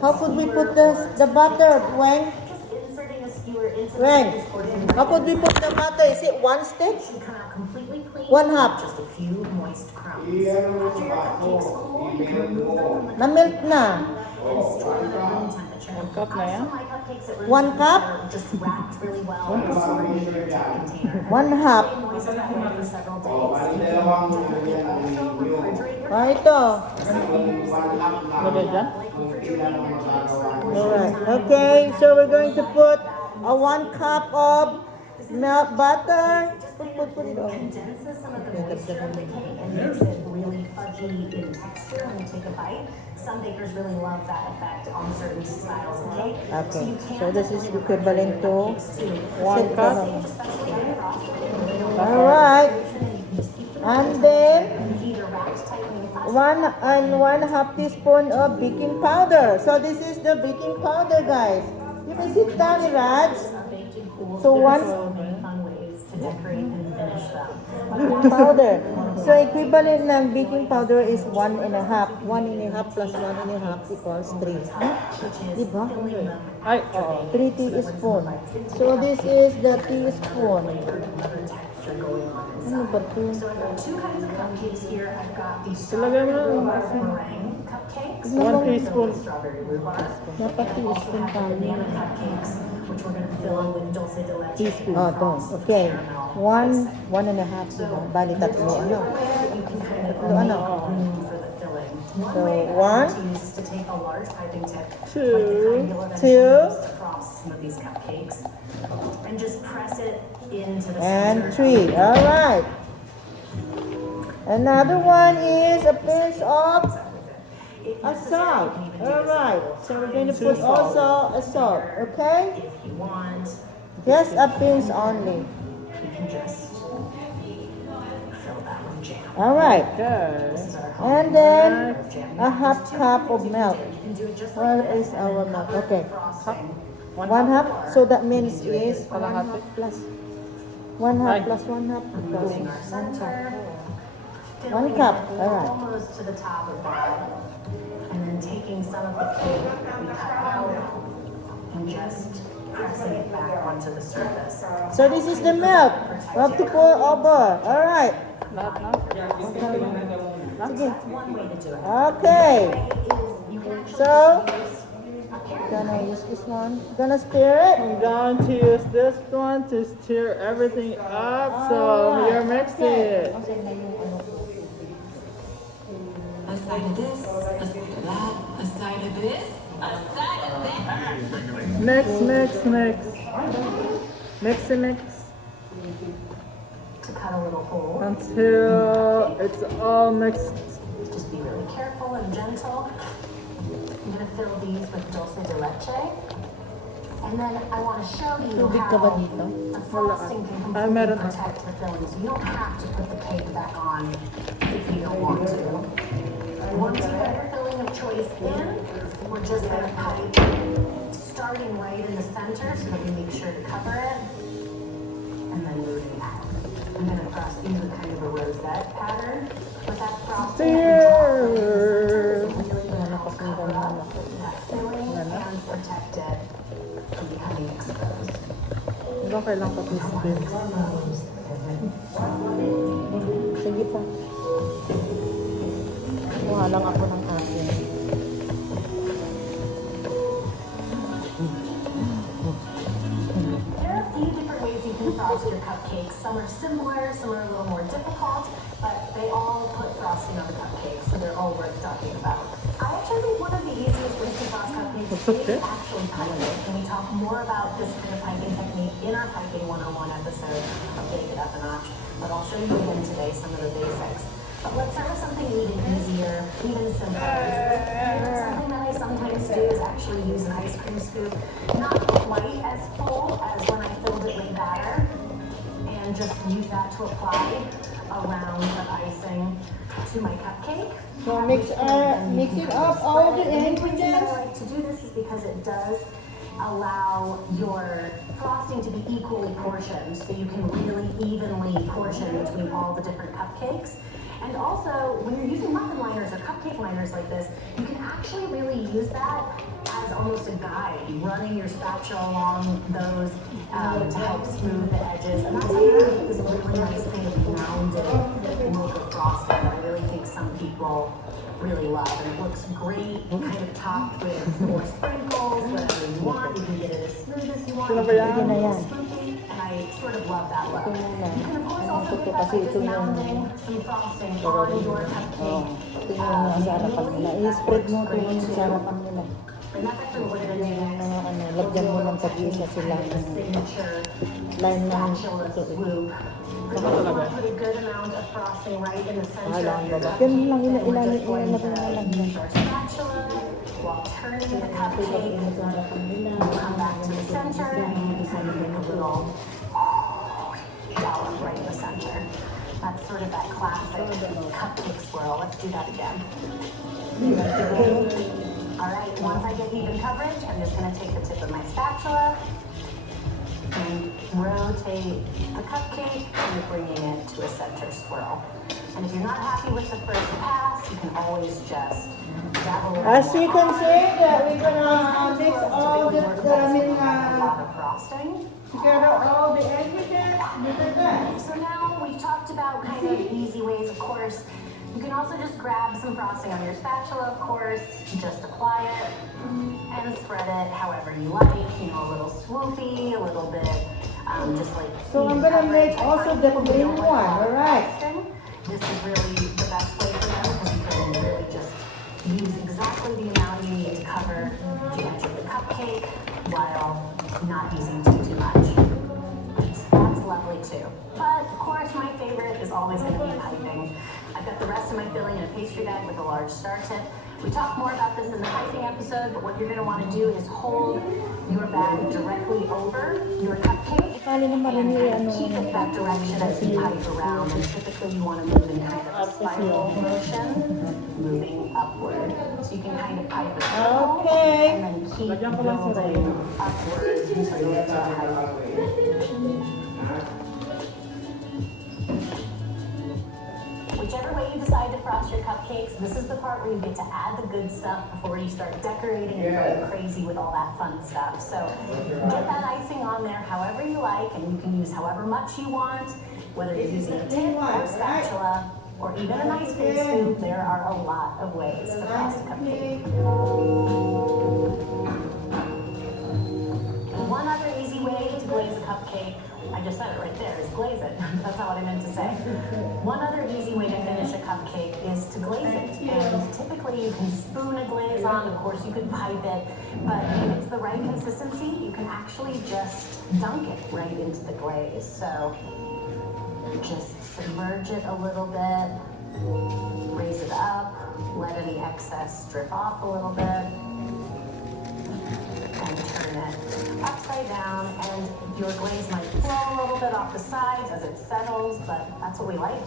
How could we put the butter, Wang? Just inserting a skewer into Wang, this portion. how could we put the butter? Is it one stick? Should come out completely clean. One half. Just a few moist crumbs. After your cupcakes cool, you can remove them from the Na-melt na. and store them at room temperature. One cup na yan? I also my cupcakes at room 1 cup? temperature, just wrapped really well and stored in a container. 1 half. Stay moist that way for several days. You can definitely also refrigerate your Ito. Lagay dyan? like refrigerating your cakes for a portion Alright. of time. Okay, so we're going to put a 1 cup of melt butter. Put it on. Condenses some of the moisture of the cake and makes it really fudgy in texture when you take a bite. Some bakers really love that effect on certain styles of cake. Okay, you can so this is definitely equivalent to cakes too. 1 cup. Especially when frosted. Alright. And then Either wrapped tightly in plastic 1 1/2 teaspoon of baking powder. So this is the baking powder, guys. You can sit down, Raj. or baked in cool. So There's one- so many fun ways to decorate and finish them. Powder. So equivalent ng baking powder is 1.5. 1.5 plus 1.5 equals 3. Diba? Ay, oo. 3 teaspoon. So this is the teaspoon. Ano ba to? So I've got two kinds of cupcakes here. I've got the Ilagay mo strawberry na. rhubarb meringue cupcakes. 1 teaspoon. Strawberry rhubarb. Dapat teaspoon tayo. Banana cupcakes, which we're going to fill with dulce de leche. Teaspoon. Oh, to. Okay. 1.5. Diba? Bali tatlo. Ano? You can kind of Tatlo ano? room for the filling. One So, way I one, like to use is to take a large piping tip, two, like the kind you'll eventually two, use to frost some of these cupcakes, and just press it into the and center. 3. Alright. Another one is a pinch of If a necessary, salt. you can even do this Alright. So we're going to put also a salt. Okay? if you want. Just a pinch only. You can just fill that with jam. Alright. Okay. This is our And then a half cup of milk. You can do it just Where like this. is our milk? Okay. Frosting. 1/2. So that means is 1/2 Kalahati. plus 1/2 Ay. plus 1/2 equals Using our 1 cup. center. 1 filling cup. it Alright. almost to the top of that. And then taking some of the cake we cut out and just pressing it back onto the surface. So this is the milk. We have to pour over. Alright. Lahat na? Sige. That's one way to do it. Okay. Is you can actually So, just use a parent gonna use this one. Gonna stir it. I'm going to use this one to stir everything up so you're mixing it. A side of this, a side of that, a side of this, a side of that. Mix, mix, mix. Mix and mix to cut a little hole. until it's all mixed. Just be really careful and gentle. I'm gonna fill these with dulce de leche. And then I want to show you Tubig ka ba how dito? the frosting can Ah, completely meron na. protect the filling. So you don't have to put the cake back on if you don't want to. Once you have your filling of choice in, we're just gonna pipe starting right in the center so that we make sure to cover it. And then moving out. I'm gonna frost these with kind of a rosette pattern. With that frosting, I can drop them in the center. It's really gonna help cover up that filling and protect it from becoming exposed. Diba kailangan pa crispy? Sige pa. Kuha lang ako ng akin. There are a few different ways you can frost your cupcakes. Some are similar, some are a little more difficult, but they all put frosting on the cupcakes, so they're all worth talking about. I actually think one of the easiest ways to frost cupcakes is actually piping. And we talk more about this kind of piping technique in our Piping 101 episode of Bake It Up a Notch, but I'll show you again today some of the basics. But let's start with something even easier, even simpler. Something that I sometimes do is actually use an ice cream scoop, not quite as full as when I filled it with batter, and just use that to apply around the icing to my cupcake. So mix it up all the The reason ingredients. I like to do this is because it does allow your frosting to be equally portioned, so you can really evenly portion between all the different cupcakes. And also, when you're using muffin liners or cupcake liners like this, you can actually really use that as almost a guide, running your spatula along those to help smooth the edges. And that's how you get this really nice kind of rounded look of frosting that I really think some people really love. And it looks great, kind of topped with more sprinkles, whatever you want. You can get it as smooth as you want. You can get it a little swoopy, and I sort of love that look. You can of course also do that by just mounting some frosting on your cupcake. Ito yung sa harapan nila. I-spread mo ito yung sa harapan nila. And that's actually what we're gonna do next. Lagyan mo ng tag-iisa sila. Signature Line ng spatula ito. swoop. Saka talaga. Put a good amount of frosting right in the center Wala of ang your baba. cupcake. Ganun lang, And we're just ilalim going mo lang. to use our spatula while turning the cupcake. Sa harapan nila. Come back to the center and you kind of make a little dollop right in the center. That's sort of that classic cupcake swirl. Let's do that again. All right, once I get even coverage, I'm just gonna take the tip of my spatula and rotate the cupcake and bringing it to a center swirl. And if you're not happy with the first pass, you can always just dabble a little As you more can on. see, that we're gonna mix Swirls all typically the, work the I best when mean, you have a lot of frosting. together all the ingredients with the guys. So now we've talked about kind of easy ways, of course. You can also just grab some frosting on your spatula, of course, just apply it and spread it however you like. You know, a little swoopy, a little bit, just like. So I'm even gonna coverage. make I also find the people who green don't like a one, lot of alright. frosting, this is really the best way for them because you can really just use exactly the amount you need to cover the edge of the cupcake while not using too much. That's lovely too. But of course, my favorite is always going to be piping. I've got the rest of my filling in a pastry bag with a large star tip. We talked more about this in the piping episode, but what you're going to want to do is hold your bag directly over your cupcake Paano naman and rin kind yung of keep it that direction as you pipe around. And typically you want to move in kind of a spiral motion, moving upward. So you can kind of pipe a circle Okay. and then keep building upward until you get to a height. Whichever way you decide to frost your cupcakes, this is the part where you get to add the good stuff before you start decorating and going crazy with all that fun stuff. So get that icing on there however you like, and you can use however much you want, whether you're using a tip or spatula, or even a nice big scoop. There are a lot of ways to frost a cupcake. One other easy way to glaze a cupcake, I just said it right there, is glaze it. That's not what I meant to say. One other easy way to finish a cupcake is to glaze it. And typically you can spoon a glaze on, of course you could pipe it, but if it's the right consistency, you can actually just dunk it right into the glaze. So just submerge it a little bit, raise it up, let any excess drip off a little bit, and turn it upside down, and your glaze might flow a little bit off the sides as it settles, but that's what we like.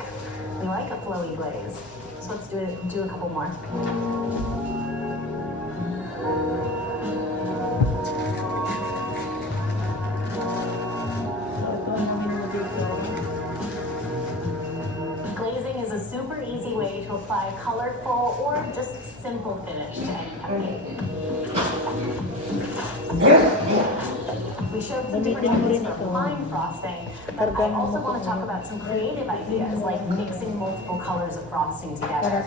We like a flowy glaze. So let's do a couple more. Glazing is a super easy way to apply a colorful or just simple finish to any cupcake. We showed some different techniques for applying frosting, but I also want to talk about some creative ideas like mixing multiple colors of frosting together.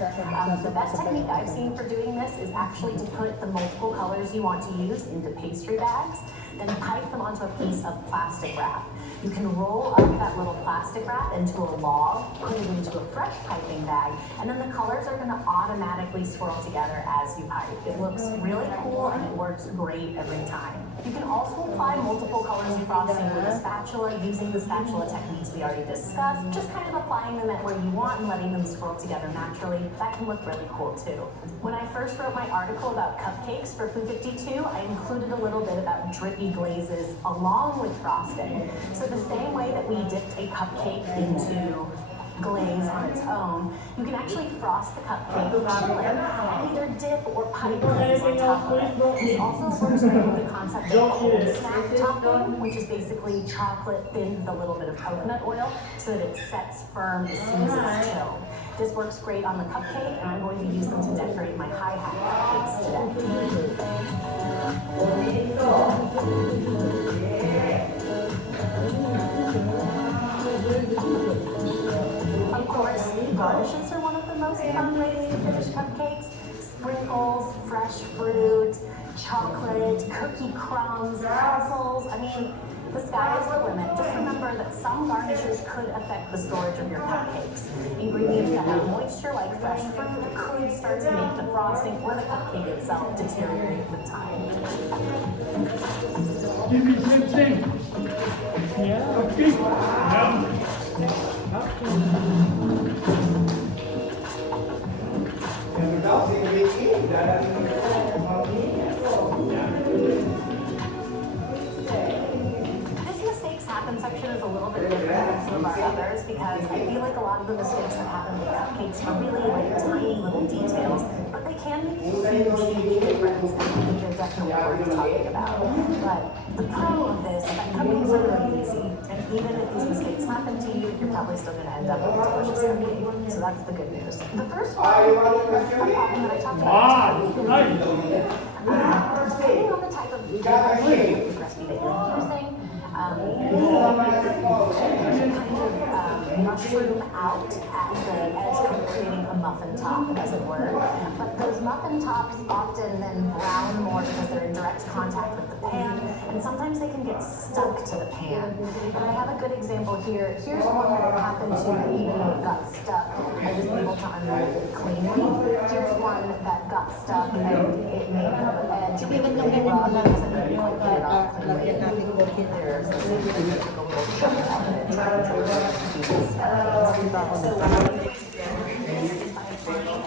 The best technique I've seen for doing this is actually to put the multiple colors you want to use into pastry bags, then pipe them onto a piece of plastic wrap. You can roll up that little plastic wrap into a log, put it into a fresh piping bag, and then the colors are going to automatically swirl together as you pipe. It looks really cool and it works great every time. You can also apply multiple colors of frosting with a spatula using the spatula techniques we already discussed, just kind of applying them at where you want and letting them swirl together naturally. That can look really cool too. When I first wrote my article about cupcakes for Food 52, I included a little bit about drippy glazes along with frosting. So the same way that we dipped a cupcake into glaze on its own, you can actually frost the cupcake, chill it, and either dip or pipe glaze on top of it. This also works great with the concept of cold snack topping, which is basically chocolate thinned with a little bit of coconut oil so that it sets firm as soon as it's chilled. This works great on the cupcake, and I'm going to use them to decorate my hi-hat cupcakes today. chocolate, cookie crumbs, pretzels. I mean, the sky is the limit. Just remember that some garnishes could affect the storage of your cupcakes. Ingredients that have moisture, like fresh fruit, could start to make the frosting or the cupcake itself deteriorate with time. Give me something. Yeah. Okay. Yeah. This mistakes happen section is a little bit different than some of our others because I feel like a lot of the mistakes that happen with cupcakes are really like tiny little details, but they can make a huge difference, and I think they're definitely worth talking about. But the pro of this is that cupcakes are really easy, and even if these mistakes happen to you, you're probably still going to end up with a delicious cupcake. So that's the good news. The first one is a problem that I talked about. Nice. Depending on the type of recipe that you're using, mushroom out at the edge of creating a muffin top, as it were. But those muffin tops often then brown more because they're in direct contact with the pan, and sometimes they can get stuck to the pan. And I have a good example here. Here's one that happened to me, even though it got stuck. I was able to unroll it cleanly. Here's one that got stuck and it made the edge Sige, really ganyan mo rough lang because I couldn't yung quite get it off lagyan cleanly. natin cookie There's a little bit of a little chunk of it, trying to do this cupcakes. So one of the ways to do this is by finding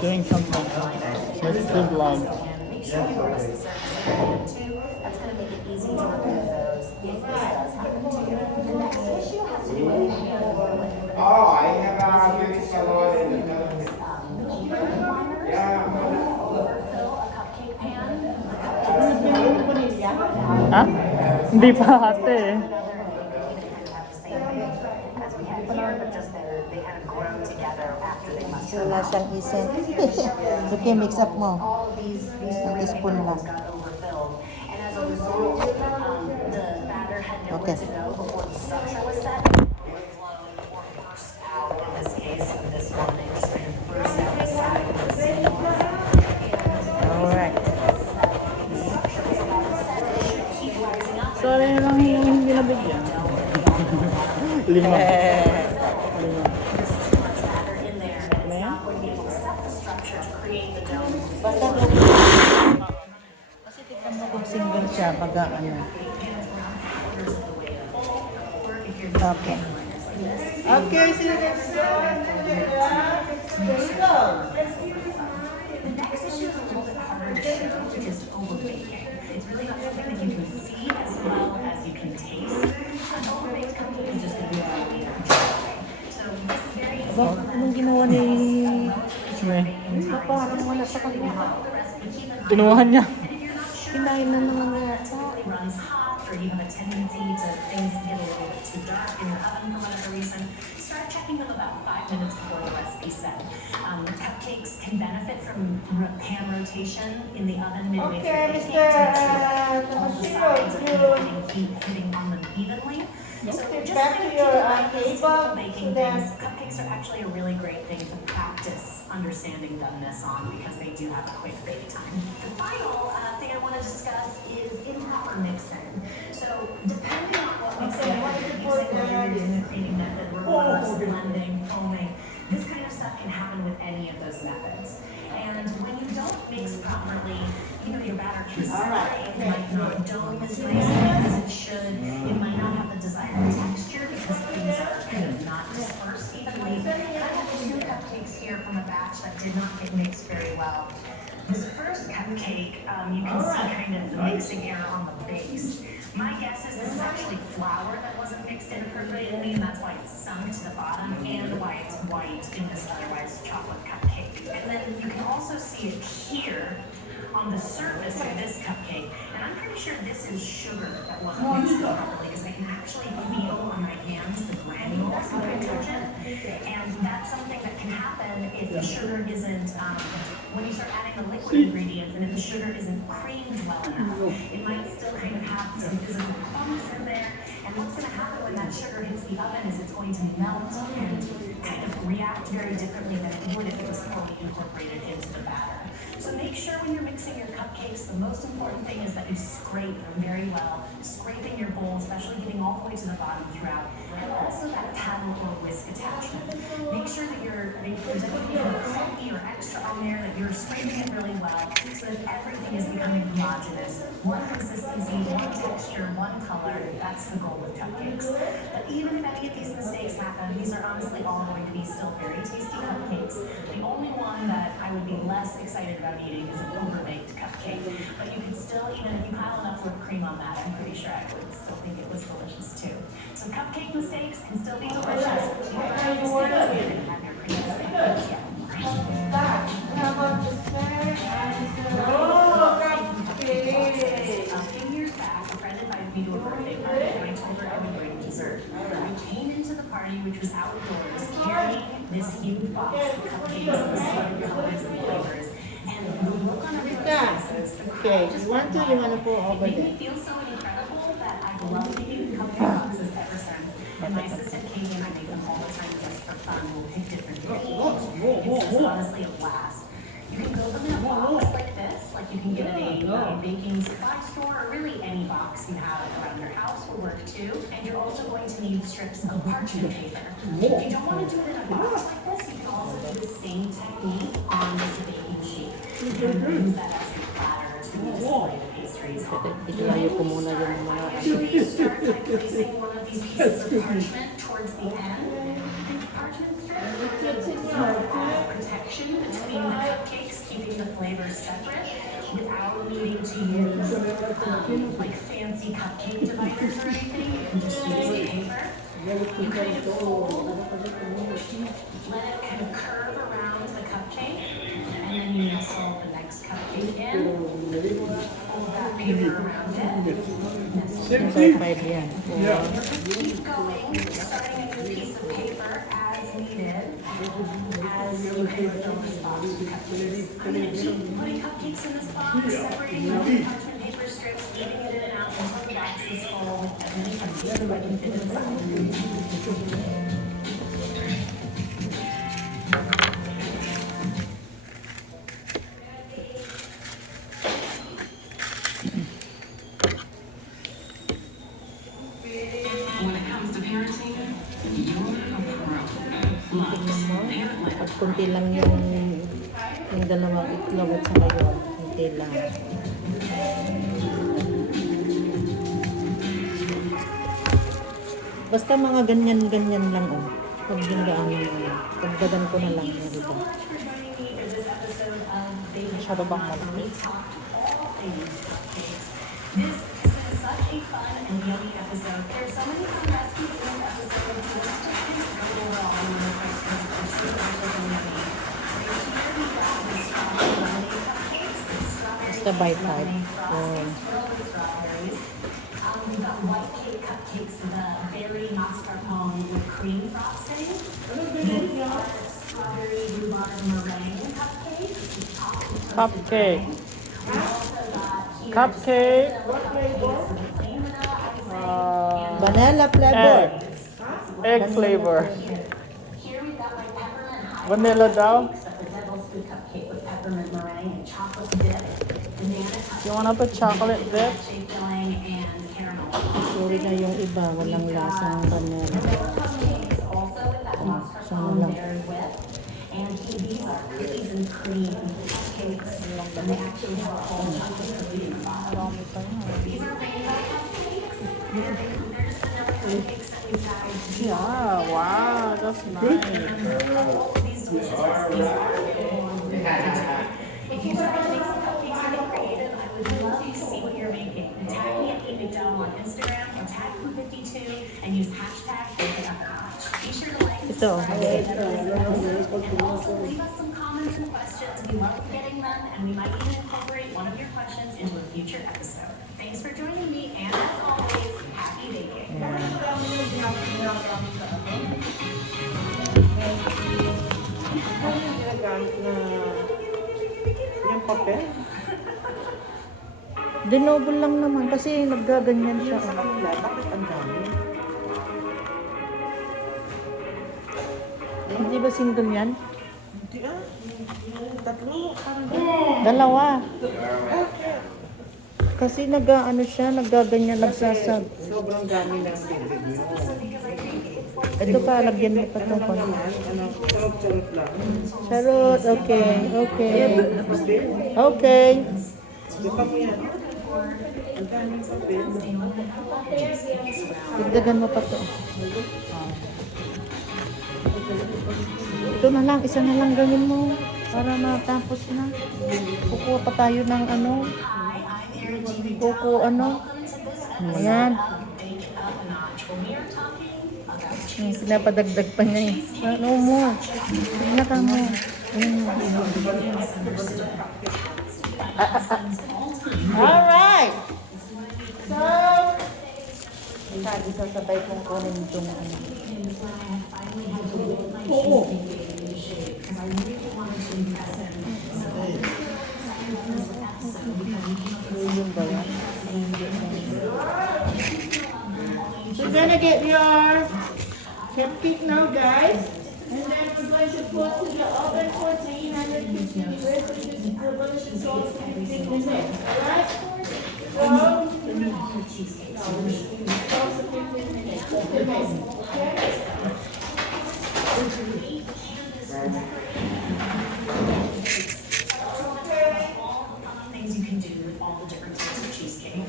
Doing something. Let's do vlog. make sure you press the surface area too. That's going to make it easy to remove those if this does happen to you. The next issue has to do with hand filling. Oh, I have a beauty salon in the Keeper liners overfill a cupcake pan. The cupcakes Ha? Hindi pa ate eh. as we had here, but just they kind of grow together after they mushroom Wala out. siyang isip. Okay, mix up mo. All of these three Spoon lang. got overfilled, and as a result, the batter had nowhere Okay. to go before the structure was set. It flowed or burst out. In this case, with this one, it just kind of burst out the side of the seal. Alright. Keep rising up. So, ano lang yung hindi nabigyan? Lima. Lima. There's too much batter in there, and it's not going to be able to set the structure to create the dome. Basta kasi tignan mo kung single siya pag ano. Okay. Okay, see you next time. The next issue is a little bit harder to show, which is overbaking. It's really not something that you can see as well as you can taste. An overbaked cupcake is just going to be really dry. So this is very easy. Aba, anong ginawa ni... Me. Parang wala sa kanila. Kinuha niya. Kinain na naman yata. It runs hot, or you have a tendency to things to get a little bit too dark in your oven for whatever reason, start checking them about 5 minutes before the recipe set. Cupcakes can benefit from pan rotation in the oven midway Okay, through baking to make sure that Mr. all the Toshiro, sides are you- getting heat hitting on them evenly. So Okay, just back kind to of your, keep in mind those table, typical baking so that- things. Cupcakes are actually a really great thing to practice understanding doneness on because they do have a quick bake time. The final thing I want to discuss is improper mixing. So depending on what mixing method you're using, whether you're using a creaming method, reverse, blending, foaming, this kind of stuff can happen with any of those methods. And when you don't mix properly, your batter can separate. It might not dome as nicely as it should. It might not have the desired texture because things are kind of not dispersed evenly. And I have 2 cupcakes here from a batch that did not get mixed very well. This first cupcake, you can see kind of the mixing error on the base. My guess is this is actually flour that wasn't mixed in appropriately, and that's why it's sunk to the bottom and why it's white in this otherwise chocolate cupcake. And then you can also see it here on the surface of this cupcake. And I'm pretty sure this is sugar that wasn't mixed properly because I can actually feel on my hands the granules when I touch it. And that's something that can happen if the sugar isn't, when you start adding the liquid ingredients and if the sugar isn't creamed well enough. It might still kind of have some physical clumps in there. And And what's going to happen when that sugar hits the oven is it's going to melt and kind of react very differently than it would if it was fully incorporated into the batter. So make sure when you're mixing your cupcakes, the most important thing is that you scrape them very well, scraping your bowl, especially getting all the way to the bottom throughout, and also that paddle or whisk attachment. Make sure that if there's anything clumpy or extra on there, that you're scraping it really well so that everything is becoming homogeneous. One consistency, one texture, one color. That's the goal with cupcakes. But even if any of these mistakes happen, these are honestly all going to be still very tasty cupcakes. The only one that I would be less excited about eating is an overbaked cupcake. But you can still, even if you pile enough whipped cream on that, I'm pretty sure I would still think it was delicious too. So cupcake mistakes can still be delicious. Keep trying mistakes and have your cream mistakes. Yeah. A few years back, a friend invited me to a birthday party, and I told her I would bring dessert. I came into the party, which was outdoors, carrying this huge box of cupcakes of assorted colors and flavors. And the look on everyone's faces, the Okay, crowd just you want to, went you want to put wild. over It made there. me feel so incredible that I've loved making cupcake boxes ever since. And my assistant Katie and I make them all the time just for fun. We'll pick different themes. It's just honestly a blast. You can build them in a box like this, like you can get in a baking supply store, or really any box you have around your house will work too. And you're also going to need strips of parchment paper. If you don't want to do it in a box like this, you can also do the same technique on this baking sheet. You can use that as a platter to display the pastries on. Itinayo ko muna yung mga Usually start by placing one of these pieces of parchment towards the end. These parchment strips provide protection between the cupcakes, keeping the flavors separate without needing to use like fancy cupcake dividers or anything. You can just use the paper. You kind of fold, let it kind of curve around the cupcake, and then you nestle the next cupcake in. Fold that paper around it. Nestle it. 5 yan. Keep going, starting a new piece of paper as needed, as you kind of fill this box with cupcakes. I'm going to keep putting cupcakes in this box, separating them with parchment paper strips, leaving it in and out until the box is full with as many cupcakes as I can fit inside. When it comes to parenting, you're a pro. Loves. At kunti lang yung dalawang itlog at saka yun. Kunti lang. Basta mga ganyan-ganyan lang oh. Pag yung gaano pagdagan ko na lang yun dito. Masyado bang malaki? This has been such a fun and yummy episode. There's so many fun recipes in this episode, so let's just kind of go over all of them because they're so delicious and yummy. Right here we got the strawberry lemonade cupcakes. It's strawberry Basta bite type. lemonade Oh. frosting swirled with strawberries. We've got white cake cupcakes with a berry mascarpone with cream frosting. These are strawberry rhubarb meringue cupcakes. Topped with toasted Cupcake. meringue. We've also got here Cupcake. Vanilla flavor. Egg flavor. Here we've got my peppermint high Vanilla daw. cupcakes. That's a devil's food cupcake with peppermint meringue and chocolate dip. Banana You wanna put chocolate dip? shea filling and caramel. Sorry na yung iba, walang lasang vanilla. Cupcakes also with that mascarpone berry whip. And these are cookies and cream cupcakes. And they actually have a whole chocolate cookie in the bottom. These are rainbow cupcakes. They're just vanilla cupcakes that we've had. Yeah, wow, that's nice. These delicious recipes are available on Food Network. If you try to make some cupcakes and get creative, I would love to see what you're making. Tag me at Kate McDowell on Instagram or tag Food52 and use hashtag #FakeUpWatch. Be sure to like and Ito. subscribe to and also leave us some comments and questions. We love getting them and we might even incorporate one of your questions into a future episode. Thanks for joining me and as always, happy baking. Ano yung ginagamit na yung papel? Dinoble lang naman kasi naggaganyan siya. Bakit ang dami? Hindi ba single yan? Hindi ah. Tatlo. Parang Dalawa. Kasi nag-ano siya, nagaganyan, nagsasab. sobrang dami ng tubig mo. Ito pa, lagyan mo pa itong konti. Ano, charot-charot lang. Charot, okay, okay. Okay. Buka mo yan. Ang daming papel. Dagdagan mo pa to. Ito na lang, isa na lang gawin mo. Para matapos na. Kukuha pa tayo ng ano. Ayan. Pinapadagdag pa niya eh. Ano mo? Pinaka mo. Alright! So, sabi sasabay kong kunin itong ano. Yun ba yan? So you're gonna get your cupcake now, guys. And then we're going to put to the oven for 350 degrees, which is equivalent to 15 minutes. Alright? So, 15 minutes. Okay? Things you can do with all the different types of cheesecake.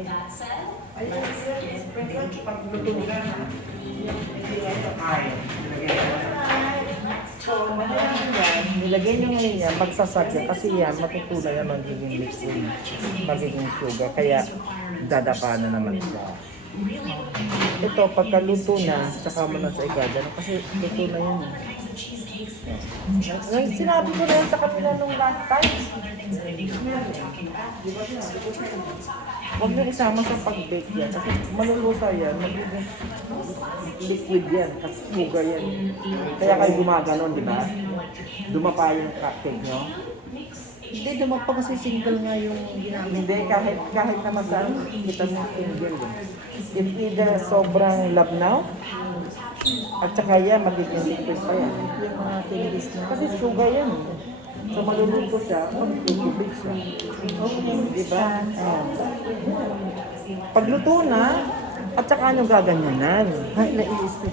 That said, let's get baking. Nilagay nyo ngayon yan, magsasagya kasi yan, matutunan yan magiging liquid, magiging sugar, kaya dadapa na naman siya. Ito, pagkaluto na, tsaka mo na sa igada, kasi luto na yan. Ngayon, sinabi ko na yan sa kanila nung last time. Huwag nyo isama sa pag-bake yan, kasi malulusa yan, magiging liquid yan, kasi sugar yan. Kaya kayo gumaganon, di ba? Dumapa yung cupcake nyo. Hindi, dumapa kasi single nga yung ginamit. Hindi, kahit naman saan, kita mo yung single. If either sobrang labnaw, at saka yan, magiging liquid pa yan. Yung mga tinidis na. Kasi sugar yan. So maluluto siya, magtutubig siya. Okay, Di ba? Ayan. Pagluto na, at saka nyo gaganyanan. Ay, naiisip.